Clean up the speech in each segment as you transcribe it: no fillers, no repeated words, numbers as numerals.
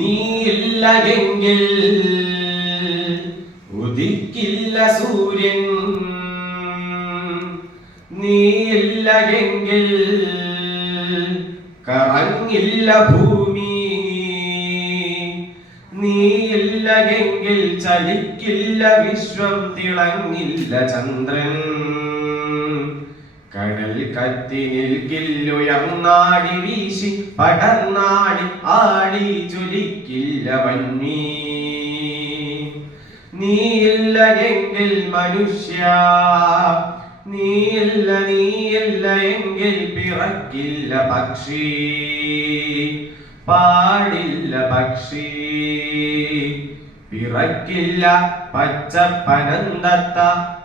നീയില്ല എങ്കിൽ ഉദിക്കില്ല സൂര്യൻ, നീയില്ല എങ്കിൽ കറങ്ങില്ല ഭൂമി, നീയില്ല എങ്കിൽ ചലിക്കില്ല വിശ്വം, തിളങ്ങില്ല ചന്ദ്രൻ. കടൽ കത്തി നിൽക്കില്ലുയർന്നാടി വീശി പടർന്നാടി ആടി ചൊലിക്കില്ല വന്മീ. നീയില്ല എങ്കിൽ മനുഷ്യ, നീയില്ല എങ്കിൽ പിറക്കില്ല പക്ഷി, പാടില്ല പക്ഷി. പിറക്കില്ല പച്ചപ്പനന്തത്ത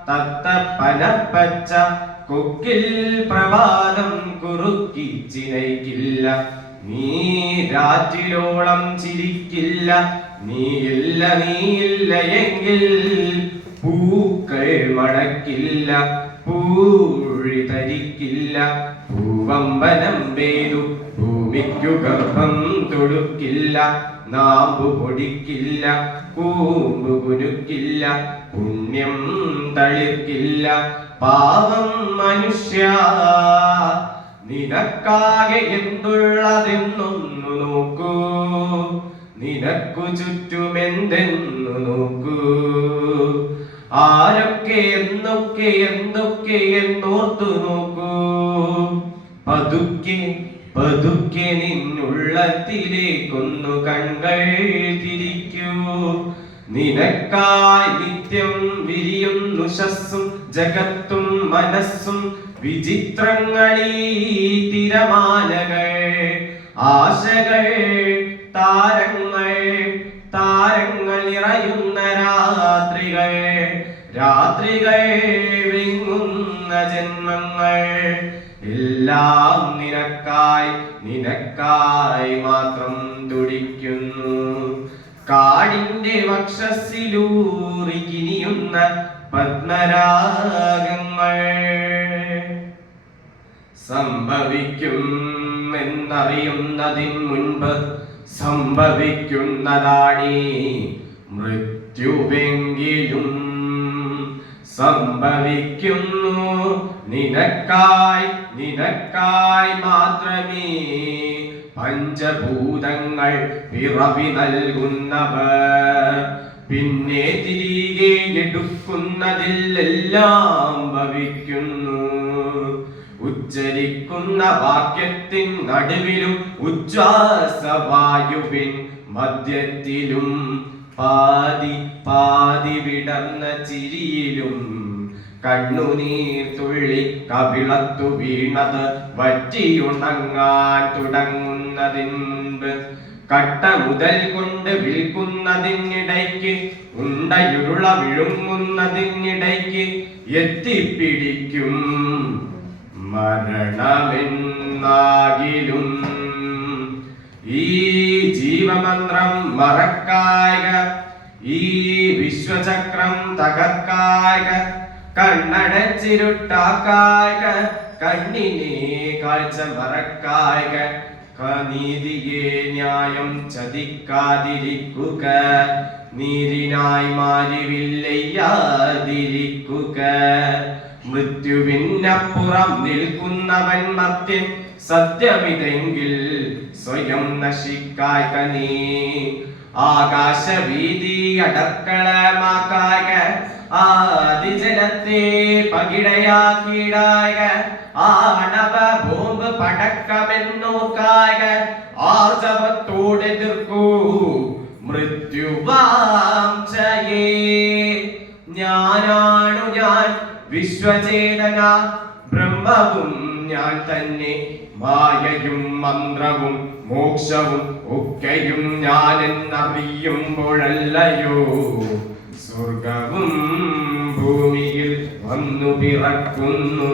തത്തപ്പനപ്പച്ച, കൊക്കിൽ പ്രഭാതം കുറുക്കി ചിനയ്ക്കില്ല. നീ രാത്രിയോളം ചിരിക്കില്ല, നീയില്ല എങ്കിൽ പൂക്കൾ മണക്കില്ല, പൂഴി തരിക്കില്ല. പൂവമ്പനം പെയ്തു ഭൂമിക്കു ഗർഭം തൊടുക്കില്ല, നാമ്പു പൊടിക്കില്ല, കൂമ്പു കുരുക്കില്ല, പുണ്യം തളിർക്കില്ല. പാവം മനുഷ്യ, നിനക്കാകെ എന്തുള്ളതെന്നൊന്നു നോക്കൂ, നിനക്കു ചുറ്റുമെന്തെന്നു നോക്കൂ. ആരൊക്കെ എന്തൊക്കെ എന്നോർത്തു നോക്കൂ. പതുക്കെ പതുക്കെ നിന്നുള്ളത്തിലേക്കൊന്നു കൺകൾ തിരിക്കൂ. നിനക്കായി നിത്യം വിരിയുന്നു ശസ്സും ജഗത്തും മനസ്സും, വിചിത്രങ്ങളീ തിരമാലകൾ, ആശകൾ, താരങ്ങൾ, താരങ്ങൾ നിറയുന്ന രാത്രികൾ, രാത്രികൾ വിങ്ങുന്ന ജന്മങ്ങൾ. എല്ലാം നിനക്കായി മാത്രം തുടിക്കുന്നു. കാടിന്റെ വക്ഷസ്സിലൂറി കിനിയുന്ന പത്മരാഗങ്ങൾ. സംഭവിക്കും എന്നറിയുന്നതിന് മുൻപ് സംഭവിക്കുന്നതാണീ മൃത്യുവെങ്കിലും സംഭവിക്കുന്നു നിനക്കായി മാത്രമേ. പഞ്ചഭൂതങ്ങൾ പിറവി നൽകുന്നവർ, പിന്നെ തിരികെ എടുക്കുന്നതിലെല്ലാം ഭവിക്കുന്നു. ഉച്ചരിക്കുന്ന വാക്യത്തിൻ നടുവിലും ഉച്ഛ്വാസവായുവിൻ മധ്യത്തിലും പാതി പാതി വിടർന്ന ചിരിയിലും കണ്ണുനീർ തുള്ളി കവിളത്തു വീണത് വറ്റിയുണങ്ങാൻ തുടങ്ങുന്നതിന് മുൻപ്, കട്ട മുതൽ കൊണ്ട് വിൽക്കുന്നതിനിടയ്ക്ക് ഉണ്ടയുരുള വിഴുങ്ങുന്നതിനിടയ്ക്ക് എത്തിപ്പിടിക്കും മരണമെന്നാകിലും. ഈ ജീവമന്ത്രം മറക്കായക, ഈ വിശ്വചക്രം തകർക്കായക, കണ്ണടച്ചിരുട്ടാക്കായക, കണ്ണിനെ കാഴ്ച മറക്കായക. നീതിയെ ന്യായം ചതിക്കാതിരിക്കുക, നീതിനായി മാരിവില്ലയ്യാതിരിക്കുക. മൃത്യുവിനപ്പുറം നിൽക്കുന്നവൻ മർത്യൻ, സത്യമിതെങ്കിൽ സ്വയം നശിക്കായ്ക നീ. ആകാശവീതി അടക്കളമാക്കായ്ക, ആദിജലത്തെ പകിടയാക്കിയിടായ്ക. ആണവ ബോംബ് പടക്കമെന്നോക്കായ്ക, ആർജവത്തോടെതിർക്കൂ മൃത്യുവാംശയേ. ഞാനാണു ഞാൻ വിശ്വചേതന, ബ്രഹ്മവും ഞാൻ തന്നെ, മായയും മന്ത്രവും മോക്ഷവും ഒക്കെയും ഞാനെന്നറിയുമ്പോഴല്ലയോ സ്വർഗവും ഭൂമിയിൽ വന്നു പിറക്കുന്നു.